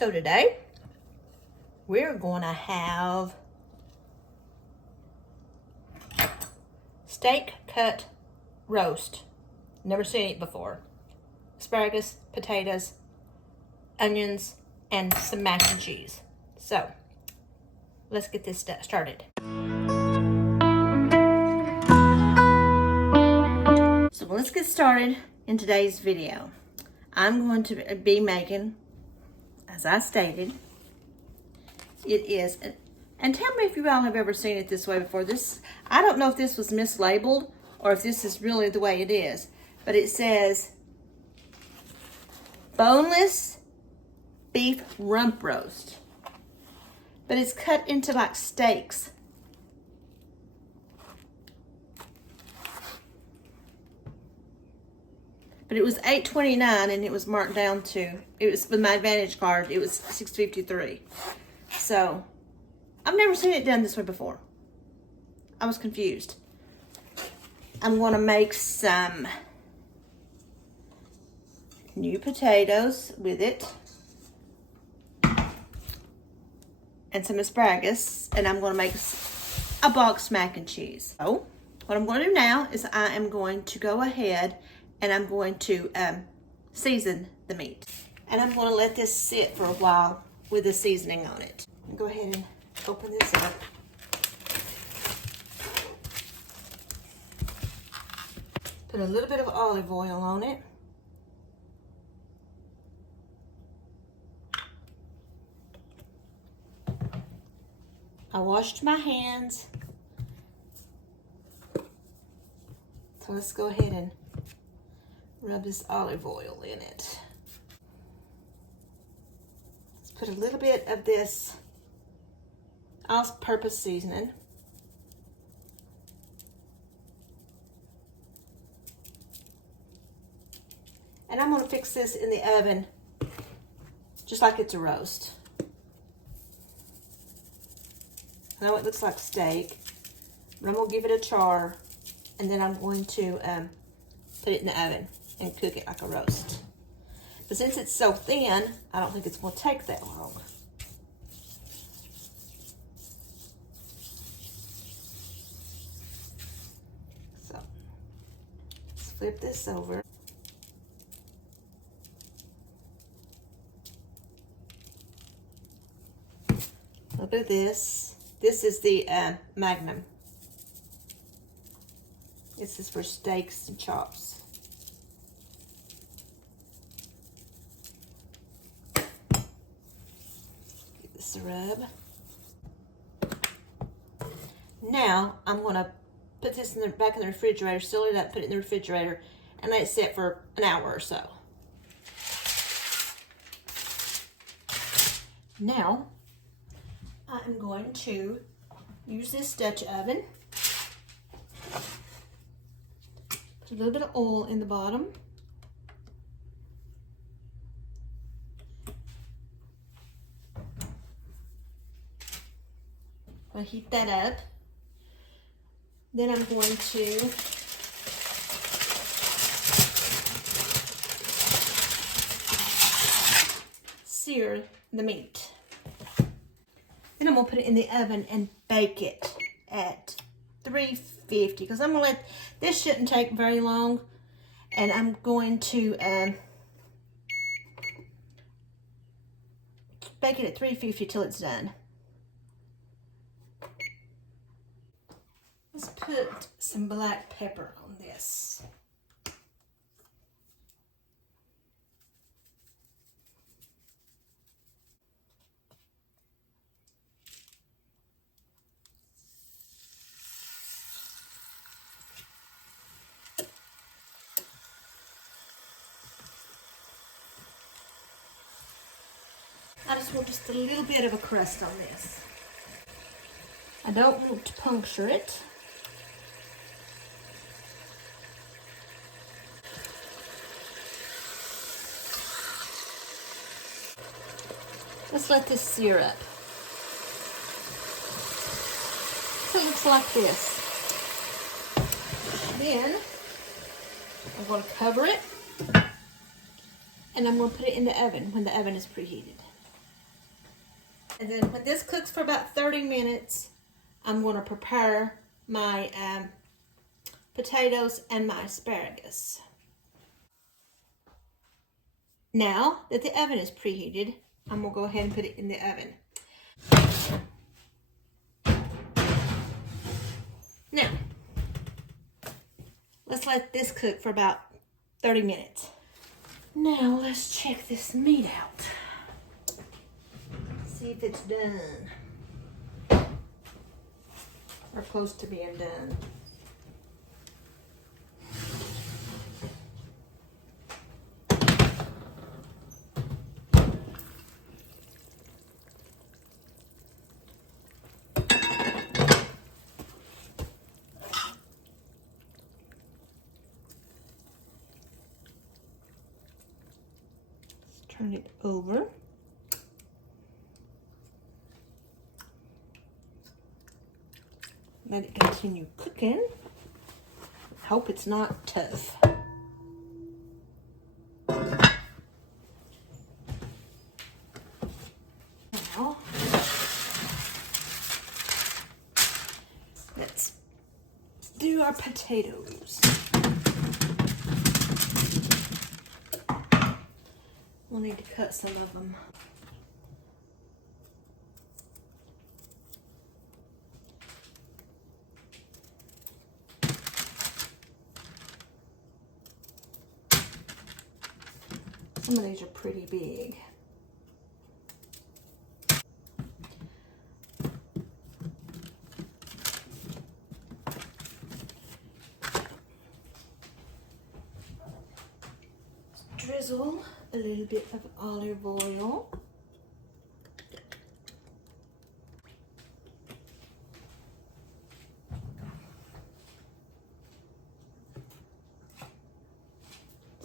So today, we're going to have steak cut roast. Never seen it before. Asparagus, potatoes, onions, and some mac and cheese. So, let's get this started. So let's get started in today's video. I'm going to be making, as I stated, it is, and tell me if you all have ever seen it this way before. This, I don't know if this was mislabeled or if this is really the way it is, but it says boneless beef rump roast, but it's cut into like steaks. But it was $8.29 and it was marked down to, it was with my Advantage card, it was $6.53. So, I've never seen it done this way before. I was confused. I'm going to make some new potatoes with it. And some asparagus. And I'm going to make a boxed mac and cheese. So, what I'm going to do now is I am going to go ahead and I'm going to season the meat. And I'm going to let this sit for a while with the seasoning on it. Go ahead and open this up. Put a little bit of olive oil on it. I washed my hands. So let's go ahead and rub this olive oil in it. Let's put a little bit of this all-purpose seasoning. And I'm going to fix this in the oven just like it's a roast. I know it looks like steak, but I'm going to give it a char, and then I'm going to put it in the oven and cook it like a roast. But since it's so thin, I don't think it's going to take that long. So, let's flip this over. A little bit of this. This is the Magnum. This is for steaks and chops. Get this a rub. Now I'm going to put this in back in the refrigerator, seal it up, put it in the refrigerator, and let it sit for an hour or so. Now I'm going to use this Dutch oven. Put a little bit of oil in the bottom. I'll heat that up. Then I'm going to sear the meat. Then I'm going to put it in the oven and bake it at 350 because I'm going to let, this shouldn't take very long, and I'm going to bake it at 350 till it's done. Let's put some black pepper on this. I just want just a little bit of a crust on this. I don't want to puncture it. Let's let this sear up. So it looks like this. Then I'm going to cover it and I'm going to put it in the oven when the oven is preheated. And then when this cooks for about 30 minutes, I'm going to prepare my potatoes and my asparagus. Now that the oven is preheated, I'm going to go ahead and put it in the oven. Now, let's let this cook for about 30 minutes. Now let's check this meat out. See if it's done. Or close to being done. Turn it over. Let it continue cooking. Hope it's not tough. Now, let's do our potatoes. We'll need to cut some of them. Some of these are pretty big. Drizzle a little bit of olive oil.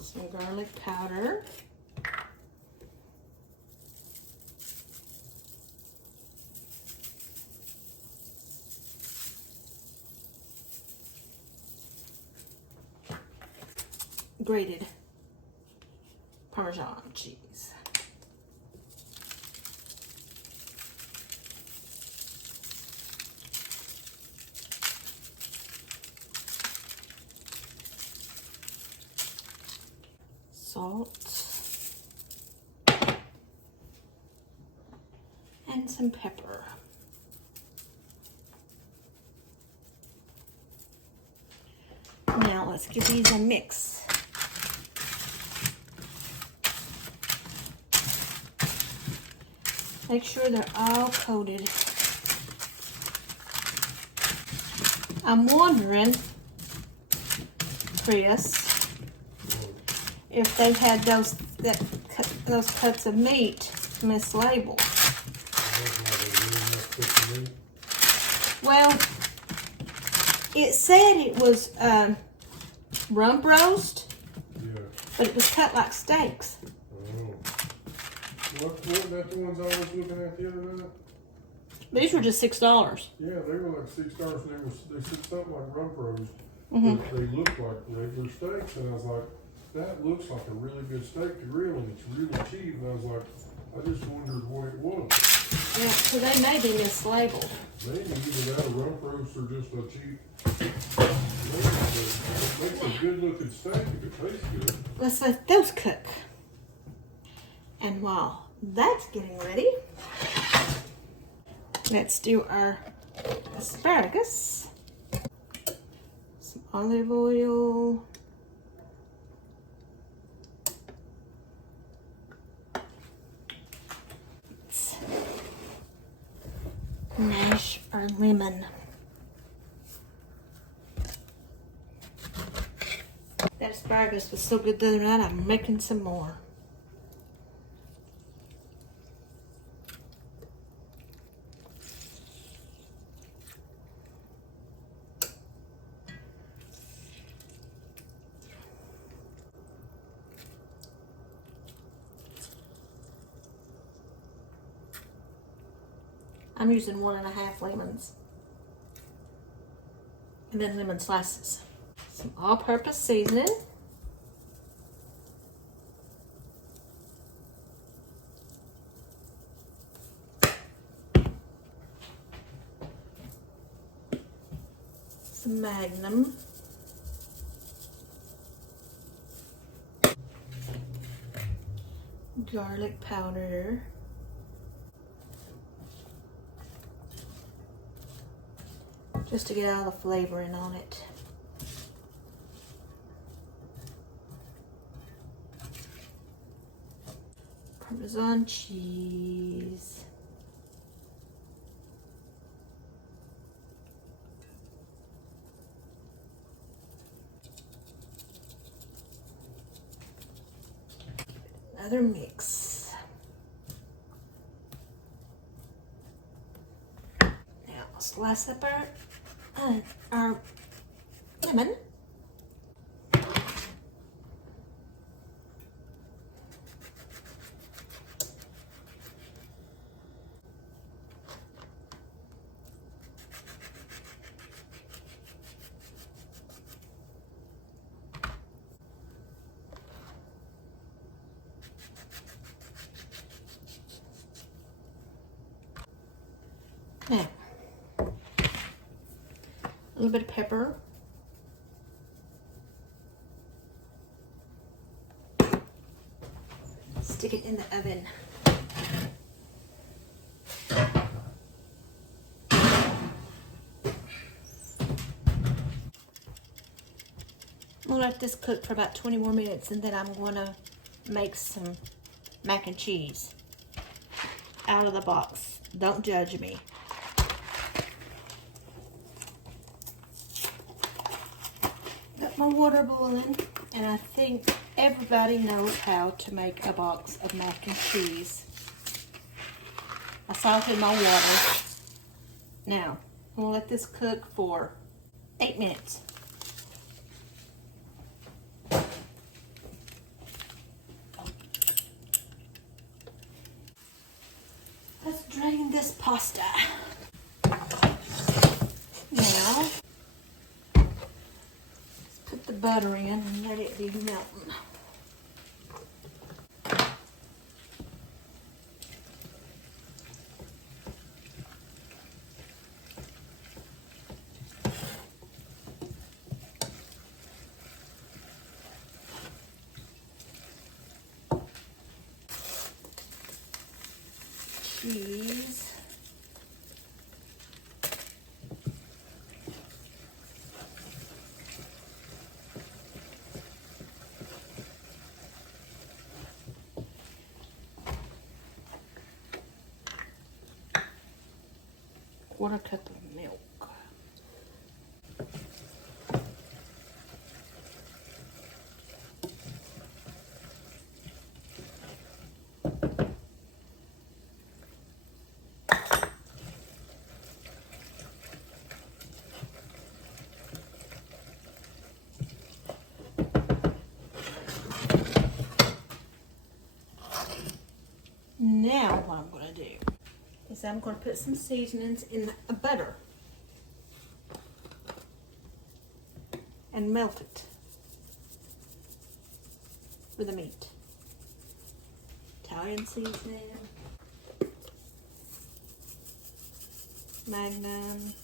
Some garlic powder. Grated Parmesan cheese. Salt. And some pepper. Now let's give these a mix. Make sure they're all coated. I'm wondering, Chris, if they had those cuts of meat mislabeled. Well, it said it was rump roast, but it was cut like steaks. What that the ones I was looking at the other night? These were just $6. Yeah, they were like $6 and they said something like rump roast. Mm-hmm. They looked like regular steaks and I was like, that looks like a really good steak to grill and it's really cheap and I was like, I just wondered what it was. Yeah, so they may be mislabeled. Maybe either that or rump roast or just a cheap. It makes a good looking steak if it tastes good. Let's let those cook. And while that's getting ready, let's do our asparagus. Some olive oil. Let's mash our lemon. That asparagus was so good the other night, I'm making some more. I'm using 1.5 lemons. And then lemon slices. Some all-purpose seasoning. some Magnum. Garlic powder. Just to get all the flavoring on it. Parmesan cheese. Another mix. Now slice up our lemon. Now, a little bit of pepper. Stick it in the oven. I'm gonna let this cook for about 20 more minutes, and then I'm gonna make some mac and cheese out of the box. Don't judge me. Got my water boiling, and I think everybody knows how to make a box of mac and cheese. I salted my water. Now, I'm gonna let this cook for 8 minutes. Let's drain this pasta. Now, let's put the butter in and let it be melting. Cheese. Quarter cup of milk. Now what I'm going to do is I'm going to put some seasonings in the butter and melt it with the meat. Italian seasoning, Magnum,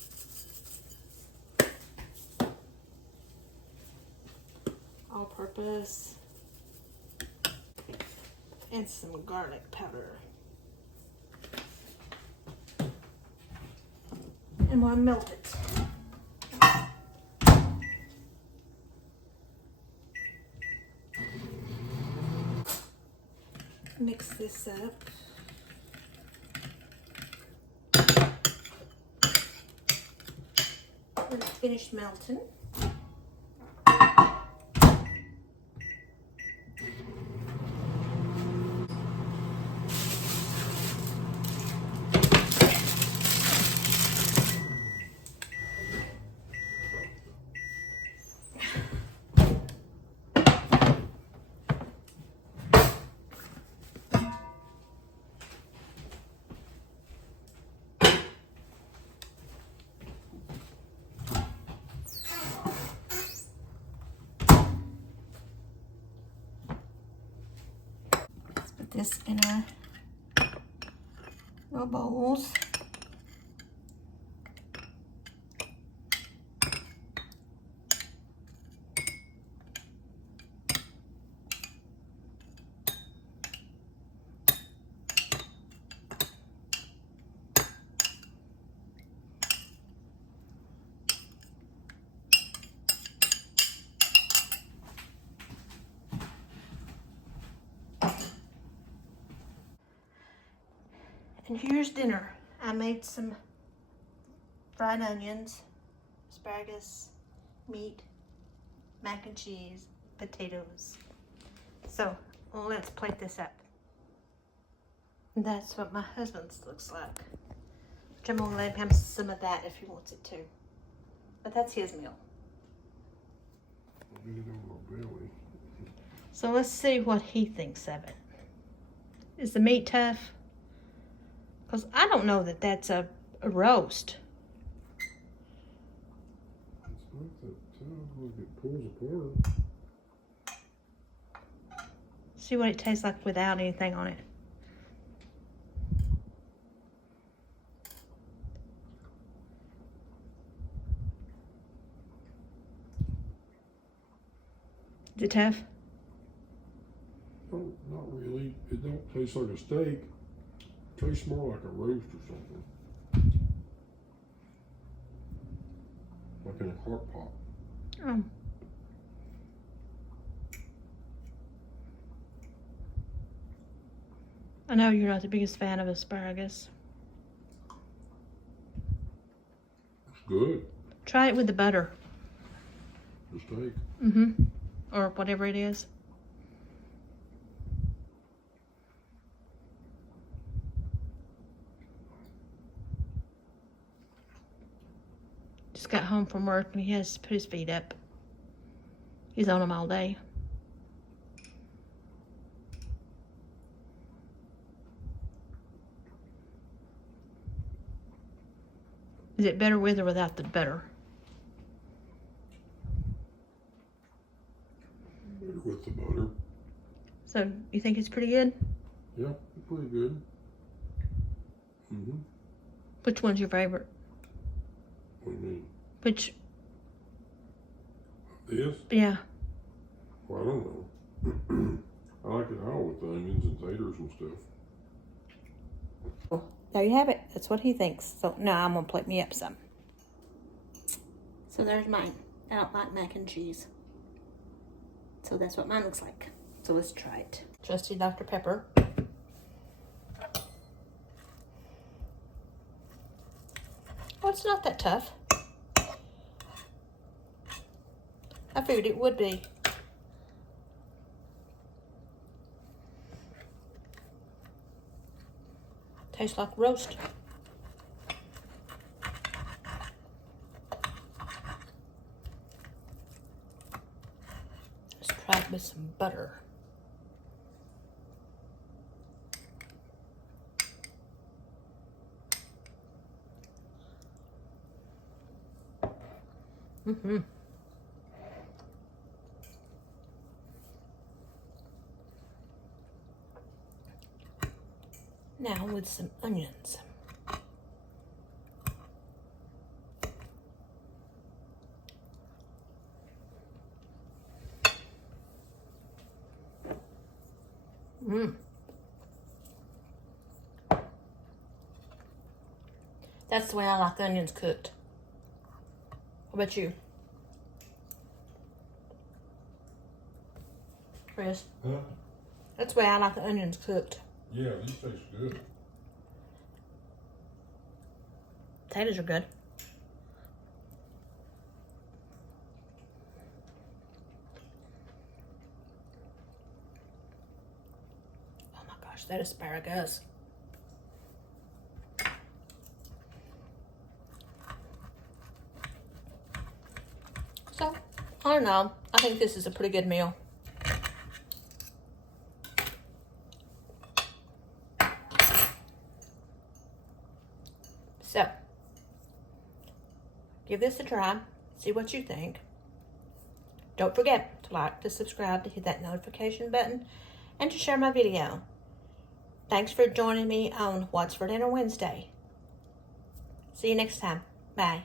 all-purpose, and some garlic powder. And we'll melt it. Mix this up. When it's finished melting, this in our little bowls. And here's dinner. I made some fried onions, asparagus, meat, mac and cheese, potatoes. So let's plate this up. That's what my husband's looks like. Which I'm gonna let him have some of that if he wants it to. But that's his meal. So let's see what he thinks of it. Is the meat tough? Because I don't know that that's a roast. It's not that tough, like it pulls apart. See what it tastes like without anything on it. Is it tough? Oh, not really. It don't taste like a steak. It tastes more like a roast or something. Like in a crock pot. Oh. I know you're not the biggest fan of asparagus. It's good. Try it with the butter. The steak. Mm-hmm. Or whatever it is. Just got home from work and he has to put his feet up. He's on them all day. Is it better with or without the butter? Better with the butter. So, you think it's pretty good? Yeah, pretty good. Mm-hmm. Which one's your favorite? What do you mean? Which? This? Yeah. Well, I don't know. I like it all with the onions and taters and stuff. There you have it. That's what he thinks. So now I'm gonna plate me up some. So there's mine. I don't like mac and cheese. So that's what mine looks like. So let's try it. Trusty Dr. Pepper. Oh, it's not that tough. I figured it would be. Tastes like roast. Let's try it with some butter. Mm-hmm. Now with some onions. That's the way I like onions cooked. How about you? Chris? Huh? That's the way I like the onions cooked. Yeah, these taste good. Potatoes are good. Oh my gosh, that asparagus. So, I don't know. I think this is a pretty good meal. So, give this a try, see what you think. Don't forget to like, to subscribe, to hit that notification button, and to share my video. Thanks for joining me on What's for Dinner Wednesday. See you next time. Bye.